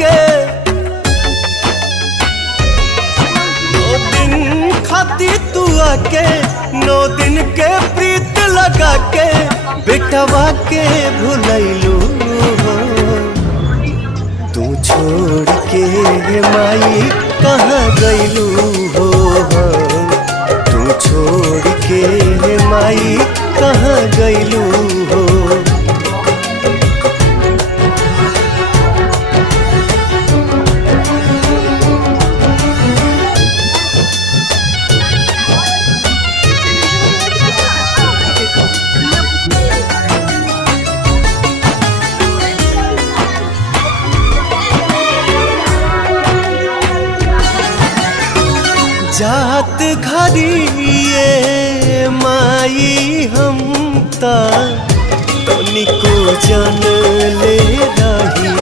के 9 दिन खाती तू आके 9 दिन के प्रीत लगा के बेटवा के भुलैलू हो। तू छोड़ के माई कहाँ गैलू हो। तू छोड़ के माई कहाँ गैलू हो। जात घरिए माई हम तनिको जन ले रही।